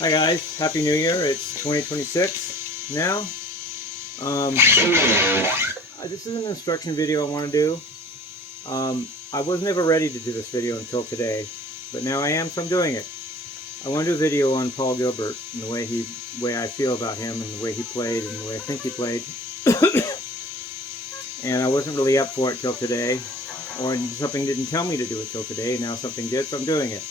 Hi guys, Happy New Year. It's 2026 now. This is an instruction video I want to do. I was never ready to do this video until today, but now I am, so I'm doing it. I want to do a video on Paul Gilbert and the way I feel about him and the way he played and the way I think he played. And I wasn't really up for it till today, or something didn't tell me to do it till today. Now something did, so I'm doing it.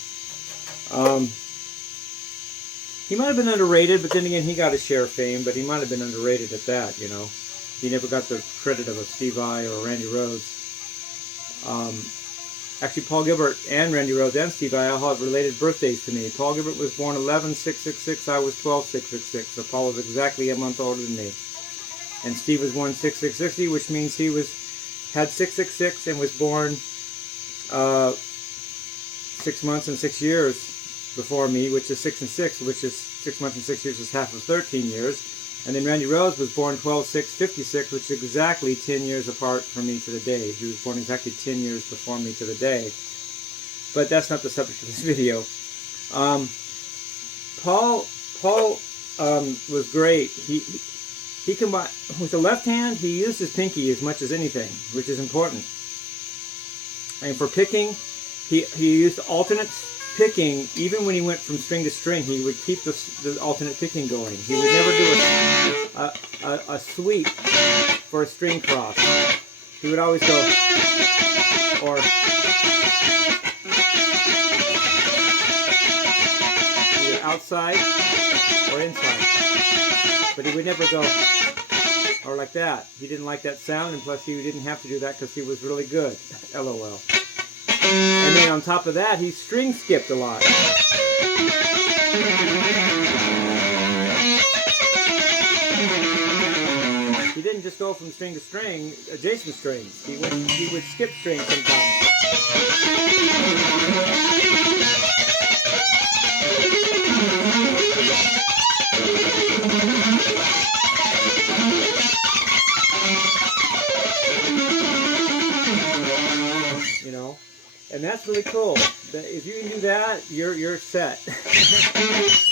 He might have been underrated, but then again, he got his share of fame, but he might have been underrated at that, you know. He never got the credit of a Steve Vai or Randy Rhoads. Actually, Paul Gilbert and Randy Rhoads and Steve Vai all have related birthdays to me. Paul Gilbert was born 11/6/66, I was 12/6/66, so Paul was exactly a month older than me. And Steve was born 6/6/60, which means he had 6/66 and was born 6 months and 6 years before me, which is 6 and 6, which is 6 months and 6 years is half of 13 years. And then Randy Rhoads was born 12/6/56, which is exactly 10 years apart from me to the day. He was born exactly 10 years before me to the day. But that's not the subject of this video. Paul was great. He combined with the left hand. He used his pinky as much as anything, which is important. And for picking, he used alternate picking. Even when he went from string to string, he would keep the alternate picking going. He would never do a sweep for a string cross. He would always go or either outside or inside, but he would never go or like that. He didn't like that sound, and plus he didn't have to do that because he was really good. LOL. And then on top of that, he string skipped a lot. He didn't just go from string to string, adjacent strings. He would skip strings sometimes. You know? And that's really cool. If you can do that, you're set.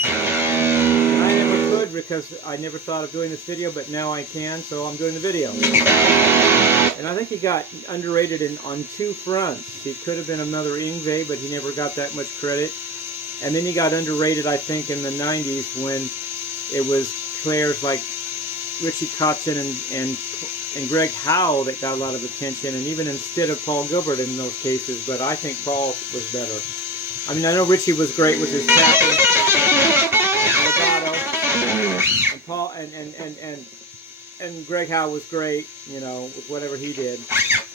I never could because I never thought of doing this video, but now I can, so I'm doing the video. And I think he got underrated on two fronts. He could have been another Yngwie, but he never got that much credit. And then he got underrated, I think, in the 90s when it was players like Richie Kotzen and Greg Howe that got a lot of attention, and even instead of Paul Gilbert in those cases, but I think Paul was better. I mean, I know Richie was great with his tapping, legato, and Paul and Greg Howe was great, you know, with whatever he did.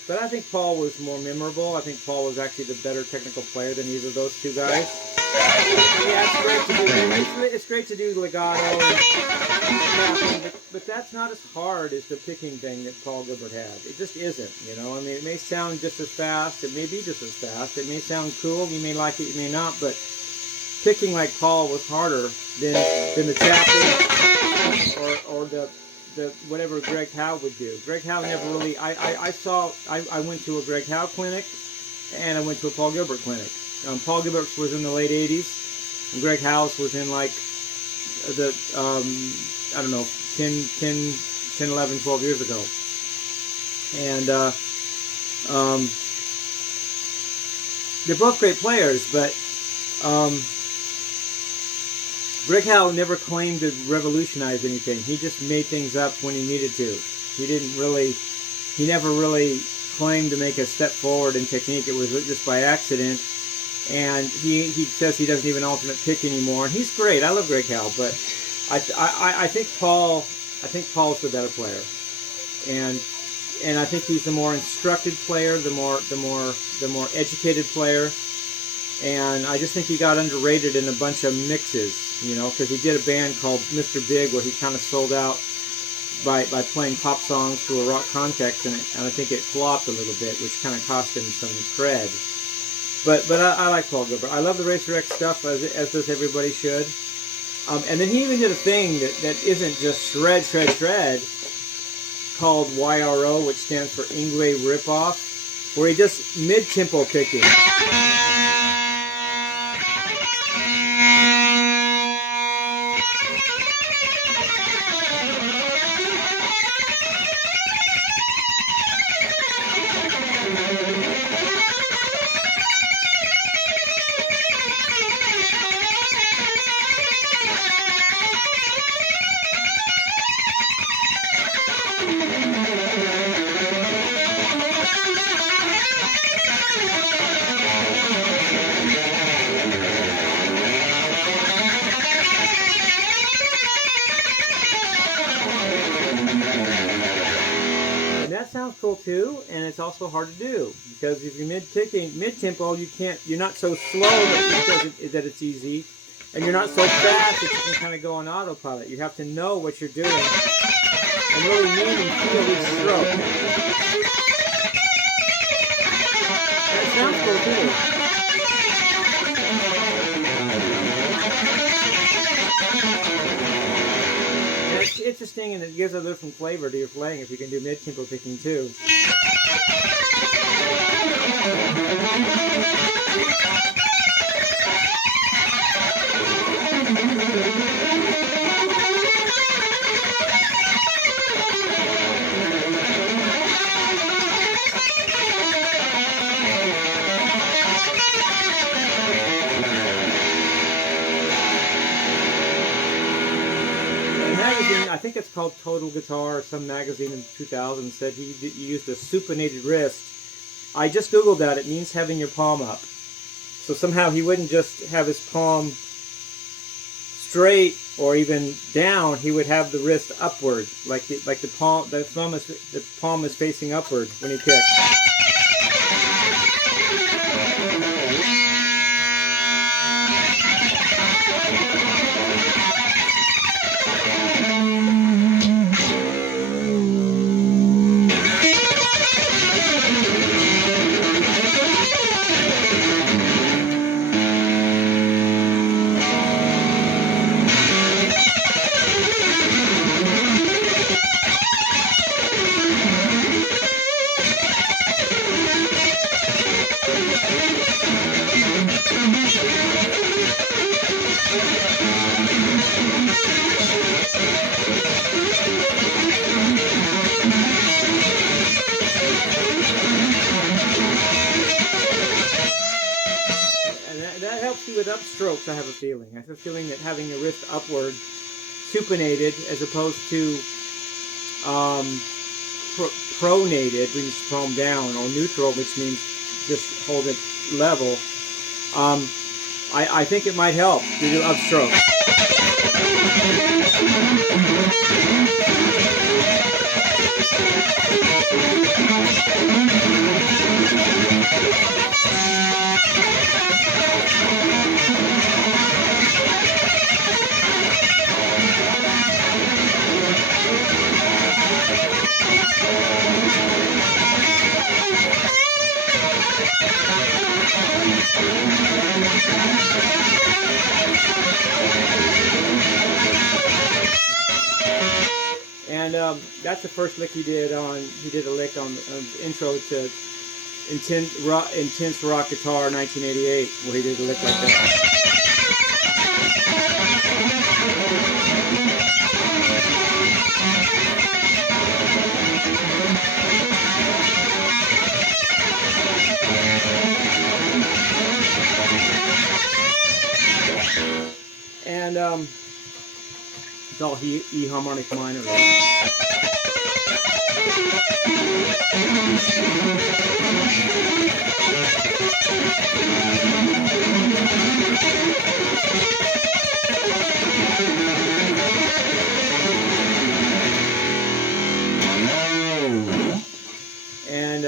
But I think Paul was more memorable. I think Paul was actually the better technical player than either of those two guys. Yeah, it's great to do legato and tapping, but that's not as hard as the picking thing that Paul Gilbert had. It just isn't, you know. I mean, it may sound just as fast, it may be just as fast, it may sound cool, you may like it, you may not, but picking like Paul was harder than the tapping or the whatever Greg Howe would do. Greg Howe never really, I went to a Greg Howe clinic and I went to a Paul Gilbert clinic. Paul Gilbert was in the late 80s, and Greg House was in like the, I don't know, 10, 11, 12 years ago. And they're both great players, but Greg Howe never claimed to revolutionize anything. He just made things up when he needed to. He never really claimed to make a step forward in technique. It was just by accident. And he says he doesn't even alternate pick anymore, and he's great. I love Greg Howe, but I think Paul's the better player, and I think he's the more instructed player, the more educated player, and I just think he got underrated in a bunch of mixes, you know, because he did a band called Mr. Big where he kind of sold out by playing pop songs to a rock context, and I think it flopped a little bit, which kind of cost him some cred. But I like Paul Gilbert. I love the Racer X stuff, as does everybody should. And then he even did a thing that isn't just shred, called YRO, which stands for Yngwie Ripoff, where he just mid-tempo picking. sounds cool too, and it's also hard to do because if you're mid-tempo, you're not so slow that it's easy, and you're not so fast that you can kind of go on autopilot. You have to know what you're doing and really mean and feel each stroke. And it sounds cool too. It's interesting, and it gives a different flavor to your playing if you can do mid-tempo picking too. I think it's called Total Guitar, or some magazine in 2000 said he used a supinated wrist. I just googled that. It means having your palm up. So somehow he wouldn't just have his palm straight or even down. He would have the wrist upward, like the palm is facing upward when he kicks. With upstrokes, I have a feeling. I have a feeling that having your wrist upward, supinated, as opposed to pronated, which is palm down, or neutral, which means just hold it level. I think it might help to do upstrokes. And that's the first lick he did on. He did a lick on the intro to Intense Rock Guitar 1988, where he did a lick like that. And it's all E harmonic minor. And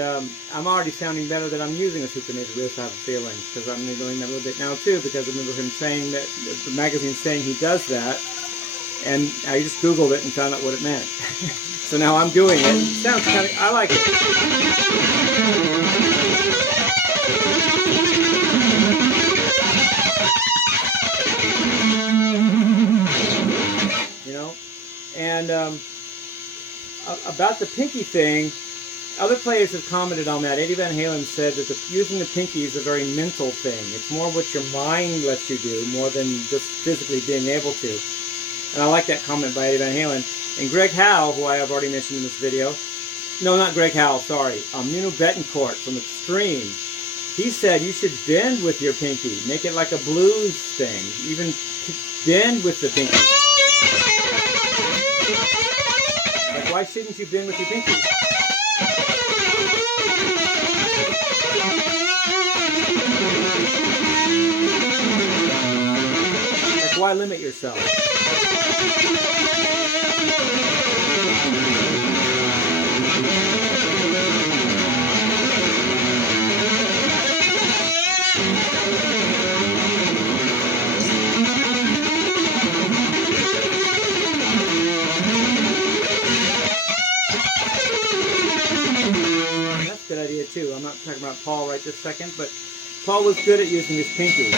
I'm already sounding better that I'm using a supinated wrist, I have a feeling, because I'm doing that a little bit now too, because I remember him saying that, the magazine saying he does that, and I just Googled it and found out what it meant. So now I'm doing it. It sounds kind of, I like it. You know? And about the pinky thing, other players have commented on that. Eddie Van Halen said that using the pinky is a very mental thing. It's more what your mind lets you do, more than just physically being able to. And I like that comment by Eddie Van Halen. And Greg Howe, who I have already mentioned in this video, no, not Greg Howe, sorry, Nuno Betancourt from Extreme, he said you should bend with your pinky, make it like a blues thing, even bend with the pinky. Like, why shouldn't you bend with your pinky? Like, why limit yourself? Paul right this second, but Paul was good at using his pinky.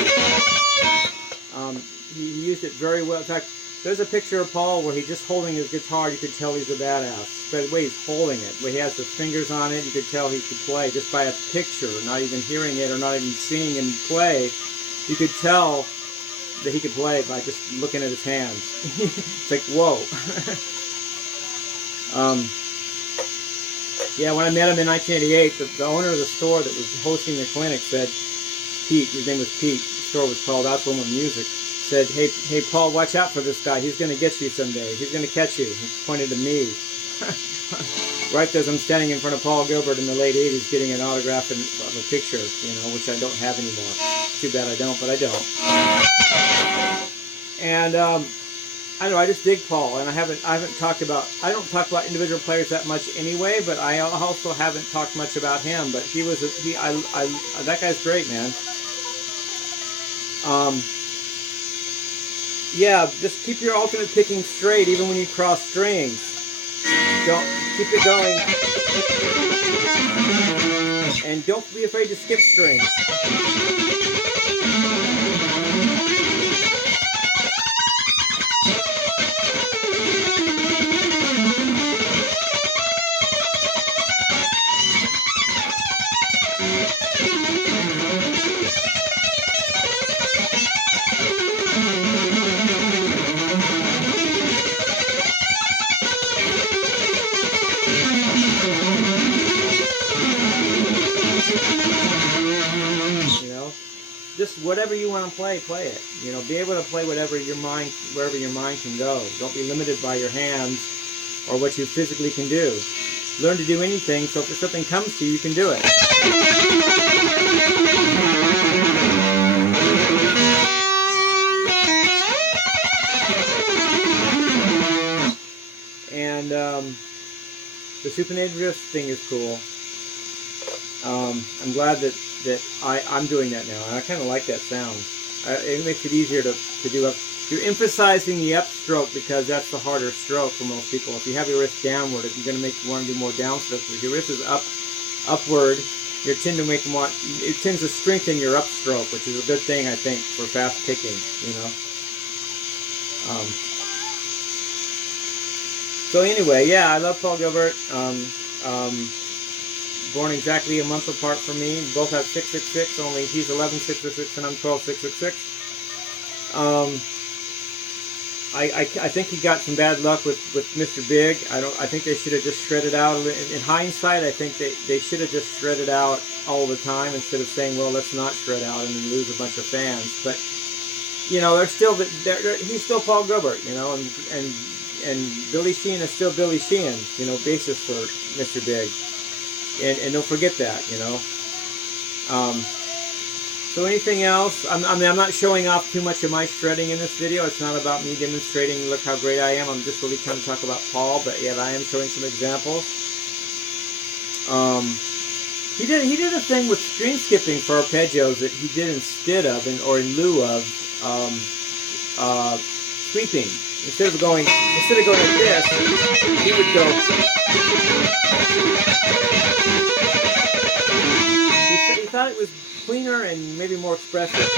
He used it very well. In fact, there's a picture of Paul where he's just holding his guitar. You could tell he's a badass. By the way he's holding it, where he has his fingers on it, you could tell he could play just by a picture, not even hearing it or not even seeing him play. You could tell that he could play by just looking at his hands. It's like, whoa. Yeah, when I met him in 1988, the owner of the store that was hosting the clinic said, Pete, his name was Pete, the store was called Outwoman Music, said, hey Paul, watch out for this guy. He's going to get you someday. He's going to catch you. He pointed to me. Right as I'm standing in front of Paul Gilbert in the late 80s getting an autograph of a picture, you know, which I don't have anymore. Too bad I don't, but I don't. And I don't know, I just dig Paul, and I don't talk about individual players that much anyway, but I also haven't talked much about him, but that guy's great, man. Yeah, just keep your alternate picking straight even when you cross strings. Don't keep it going. And don't be afraid to skip strings. Just whatever you want to play it. You know, be able to play wherever your mind can go. Don't be limited by your hands or what you physically can do. Learn to do anything, so if something comes to you, you can do it. And the supinated wrist thing is cool. I'm glad that I'm doing that now, and I kind of like that sound. It makes it easier to do up. You're emphasizing the upstroke because that's the harder stroke for most people. If you have your wrist downward, if you're going to want to do more downstrokes, if your wrist is upward, it tends to strengthen your upstroke, which is a good thing, I think, for fast picking. You know. So anyway, yeah, I love Paul Gilbert. Born exactly a month apart from me. Both have 666, only he's 11/666 and I'm 12/666. I think he got some bad luck with Mr. Big. I think they should have just shredded out. In hindsight, I think they should have just shredded out all the time instead of saying, well, let's not shred out and then lose a bunch of fans. But you know, he's still Paul Gilbert, you know, and Billy Sheehan is still Billy Sheehan, you know, bassist for Mr. Big. And don't forget that, you know. So anything else? I'm not showing off too much of my shredding in this video. It's not about me demonstrating, look how great I am. I'm just really trying to talk about Paul, but yeah, I am showing some examples. He did a thing with string skipping for arpeggios that he did instead of, or in lieu of, sweeping. Instead of going like this, he would go. He thought it was cleaner and maybe more expressive.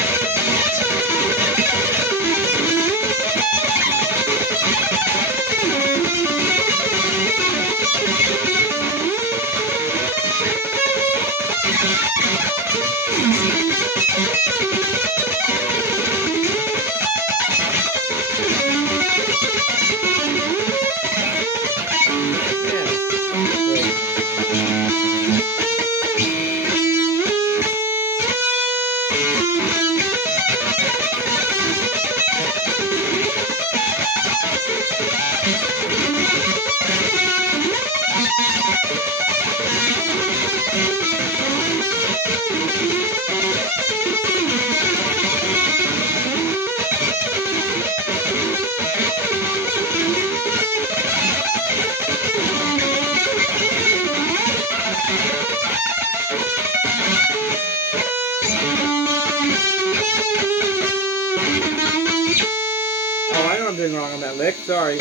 I'm doing wrong on that lick, sorry.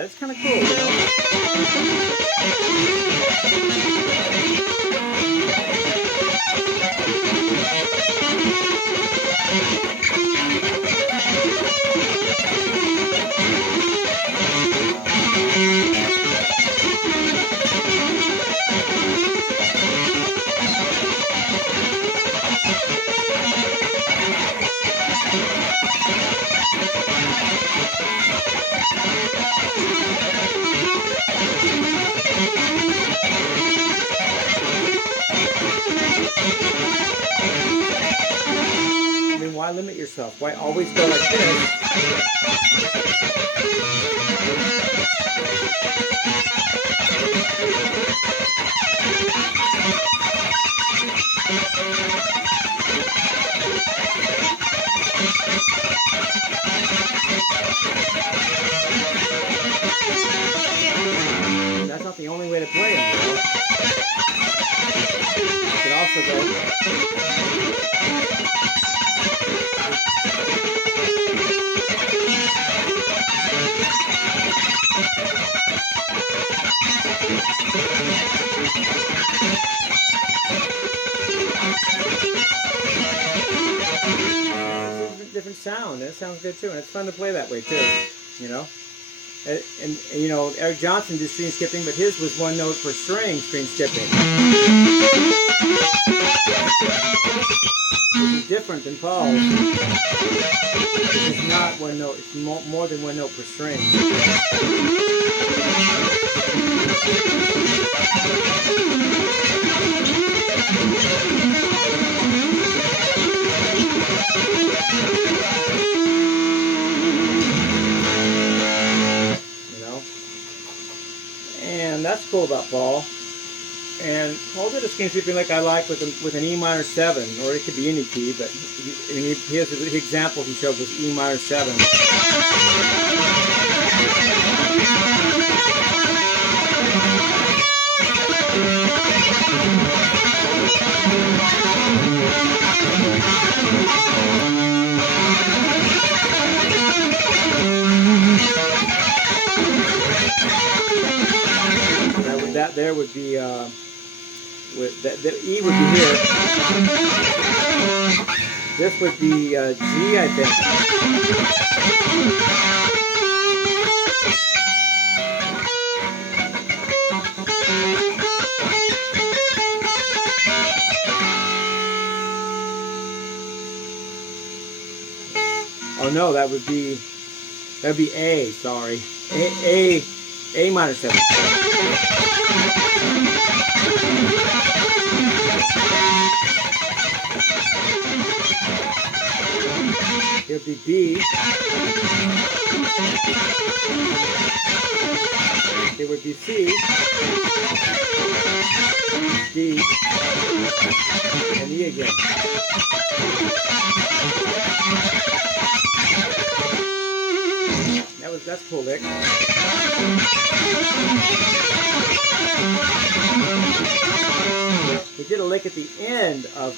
that. It's kind of cool, you know. Why limit yourself? Why always go like this? That's not the only way to play them, though. You could also go. Different sound, and it sounds good too, and it's fun to play that way too, you know. And you know, Eric Johnson did string skipping, but his was one note per string skipping, which is different than Paul's. It's not one note; it's more than one note per string. And that's cool about Paul. And Paul did a string skipping like I like with an E minor 7, or it could be any key, but the example he showed was E minor 7. That there would be, the E would be here. This would be G, I think. Oh no, that would be A. Sorry, A minor 7. It would be B. It would be C. D. And E again. That's cool, Nick. He did a lick at the end of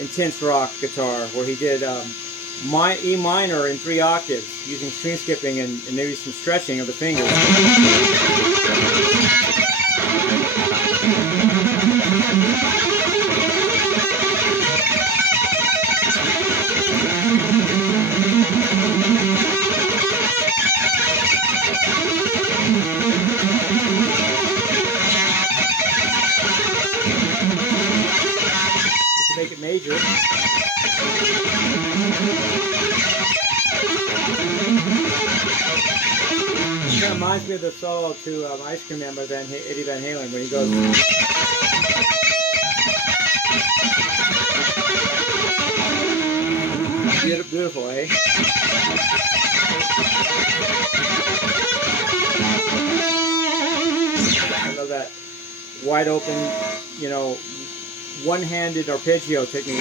Intense Rock guitar where he did E minor in 3 octaves using string skipping and maybe some stretching of the fingers. Make it major. It kind of reminds me of the solo to Ice Cream Man by Eddie Van Halen when he goes. Beautiful, eh? I love that wide open, you know, one-handed arpeggio technique.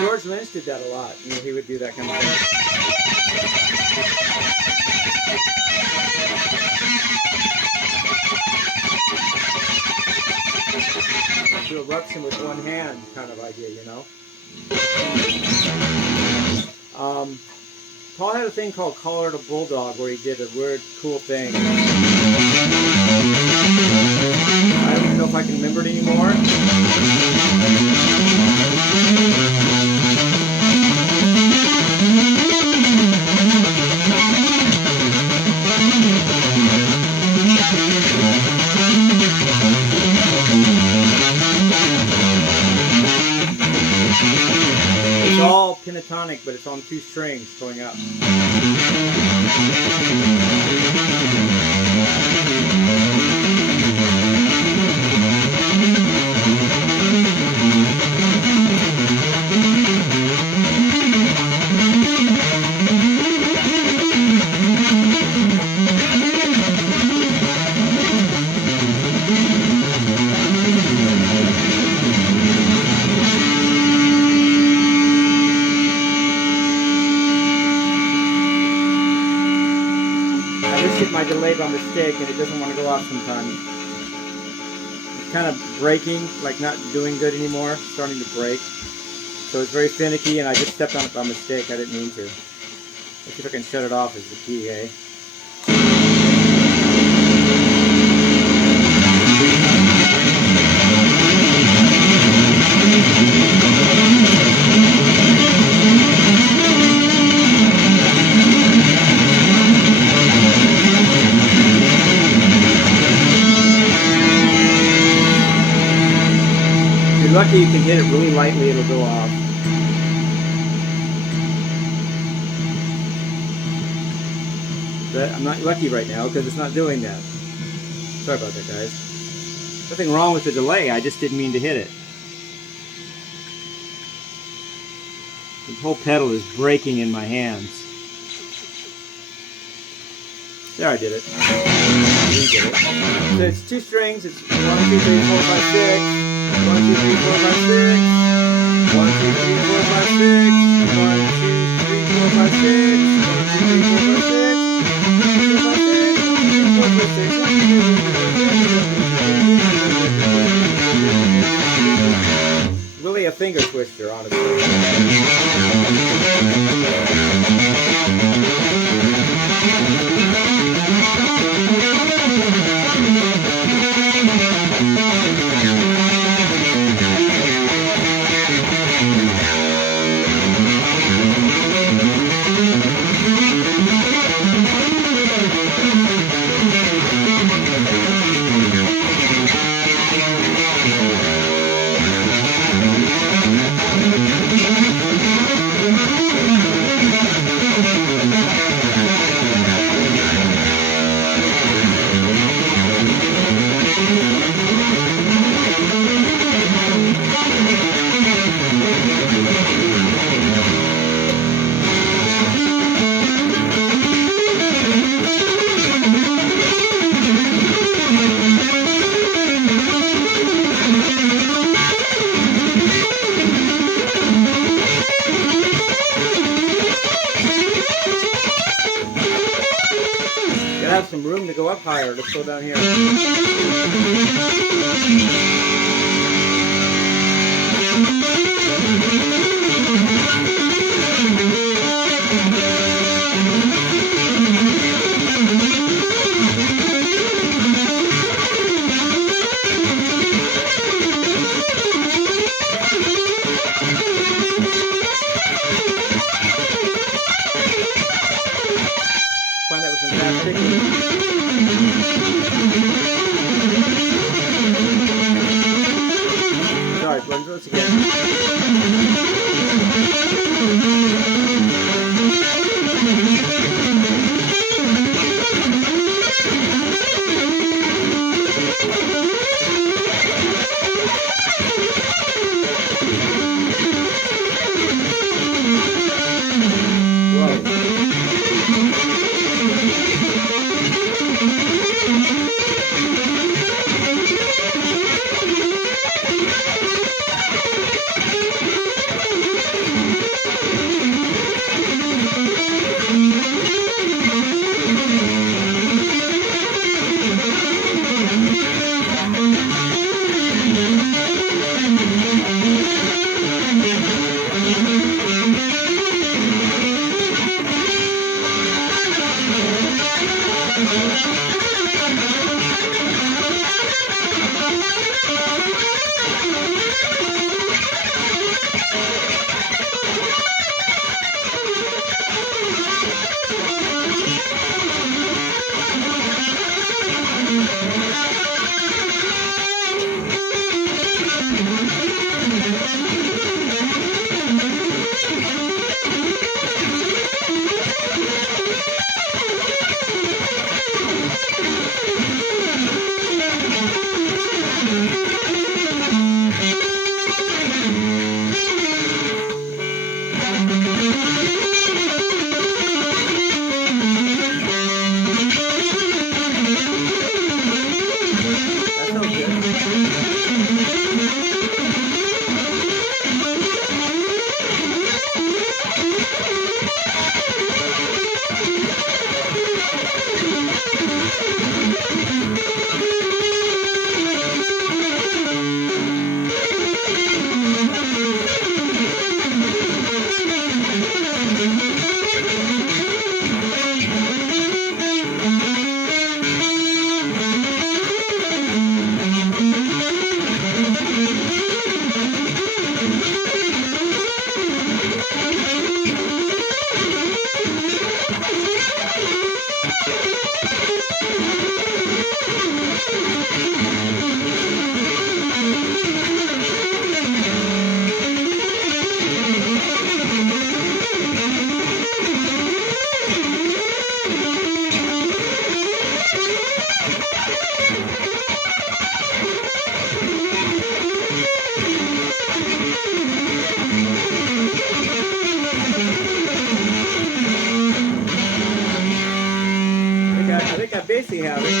George Lynch did that a lot. You know, he would do that kind of thing. eruption with one hand kind of idea, you know. Paul had a thing called Colorado Bulldog where he did a weird, cool thing. I don't even know if I can remember it anymore. It's all pentatonic, but it's on 2 strings going up. My delay by mistake, and it doesn't want to go off sometimes. It's kind of breaking, like not doing good anymore, starting to break. So it's very finicky, and I just stepped on it by mistake. I didn't mean to. Let's see if I can shut it off is the key, eh? If you're lucky, you can hit it really lightly, it'll go off. But I'm not lucky right now because it's not doing that. Sorry about that, guys. Nothing wrong with the delay, I just didn't mean to hit it. The whole pedal is breaking in my hands. There, I did it. So it's 2 strings, it's 1, 2, 3, 4, 5, 6. 1, 2, 3, 4, 5, 6. 1, 2, 3, 4, 5, 6. 1, 2, 3, 4, 5, 6. 1, 2, 3, 4, 5, 6. 1, 2, 3, 4, 5, 6. Really a finger twister, honestly. Have some room to go up higher. Let's go down here. Find that was fantastic. Sorry, let's do this again. Whoa. I think I basically have it.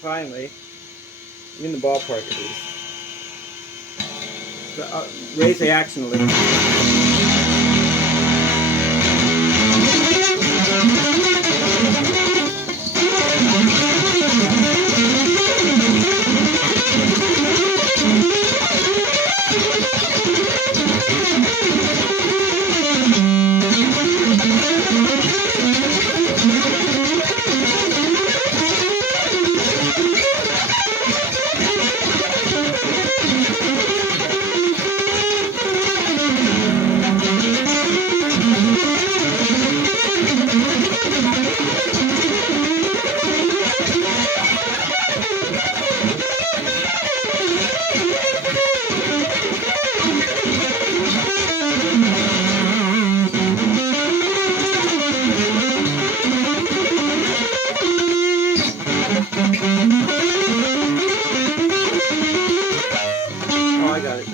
Finally, I'm in the ballpark at least. So, raise the action a little. I got it.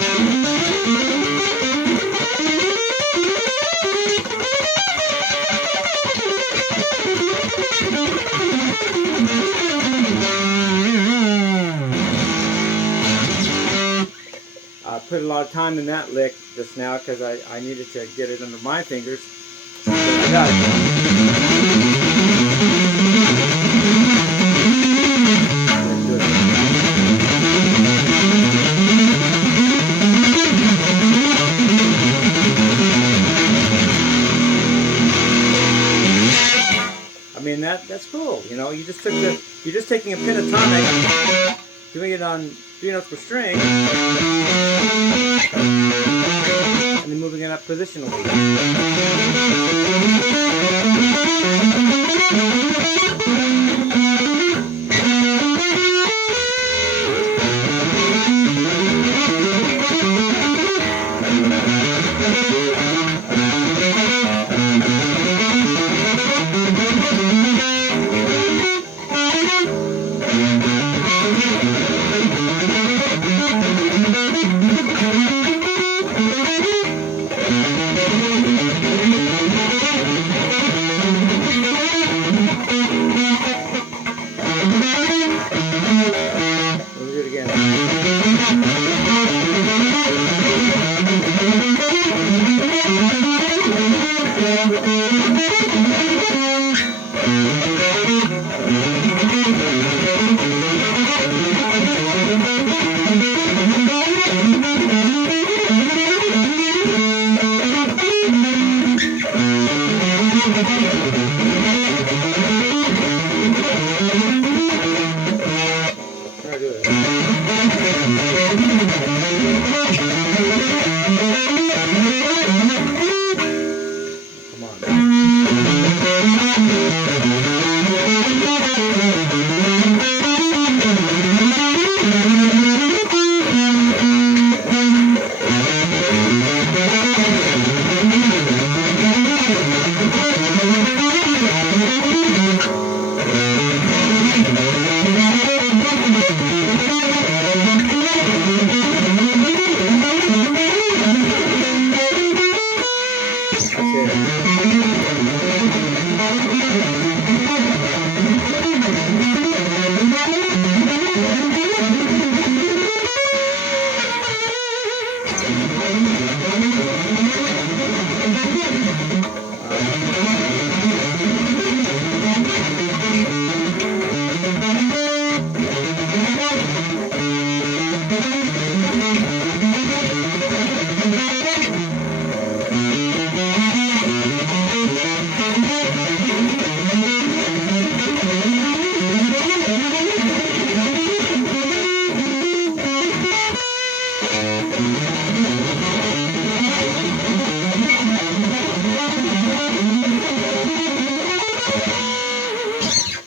I put a lot of time in that lick just now because I needed to get it under my fingers. But I got it. I mean that's cool, you know. You're just taking a pentatonic, doing it on 3 notes per string, and then moving it up positionally. Try to do it. Come on.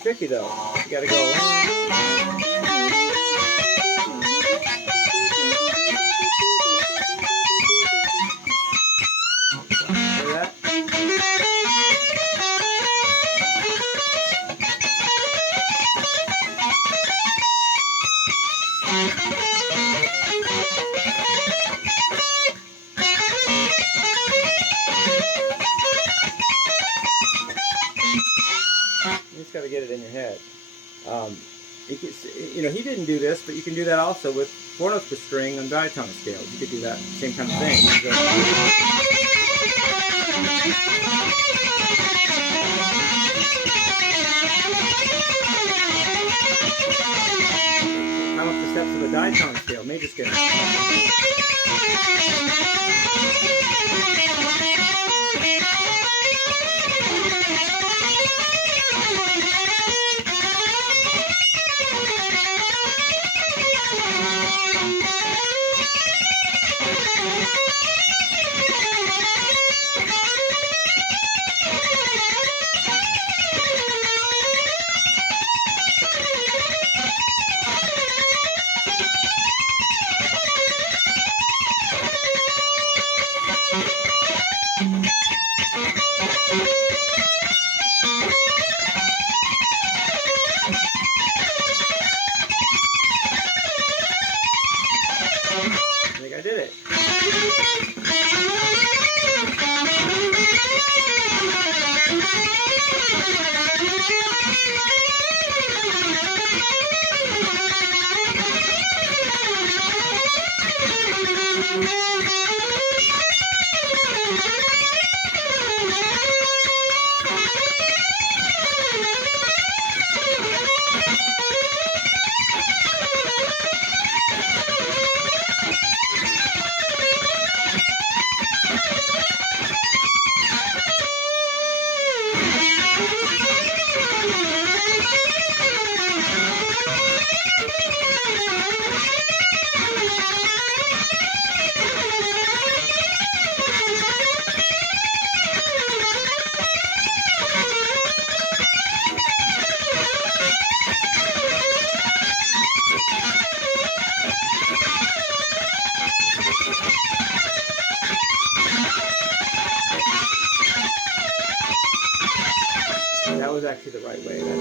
Tricky though. You gotta go. Hear that? You just got to get it in your head. He didn't do this, but you can do that also with 4-notes per string on diatonic scales. You could do that same kind of thing. Count up the steps of a diatonic scale, major scale. I think I did it. That was actually the right way. That's